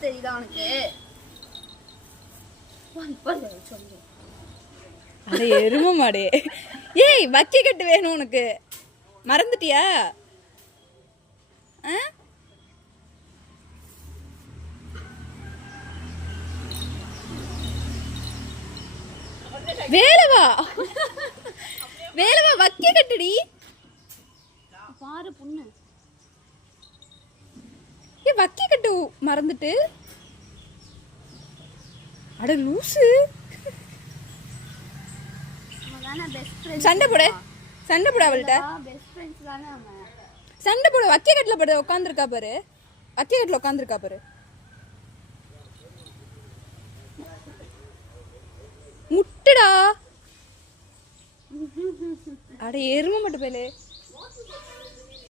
Loose தெரியுதா உனக்கு? சொல்லு. அட எரும மாடே. ஏய் வக்கி கட்டு வேணும் உனக்கு. மறந்துட்டியா? வேலவா வேலவா வக்கி கட்டுடி. பாரு புண்ணு. ஏ வக்கி கட்டு மறந்துட்டு. அட லூசு. சண்டை போடு அவள்கிட்ட. சண்டை போடு. வக்கி கட்டுல போடு. உட்காந்துருக்கா பாரு. வக்கி கட்டுல உட்காந்துருக்கா பாரு. முட்டுடா. அட எருமை மட்டும் பேலே.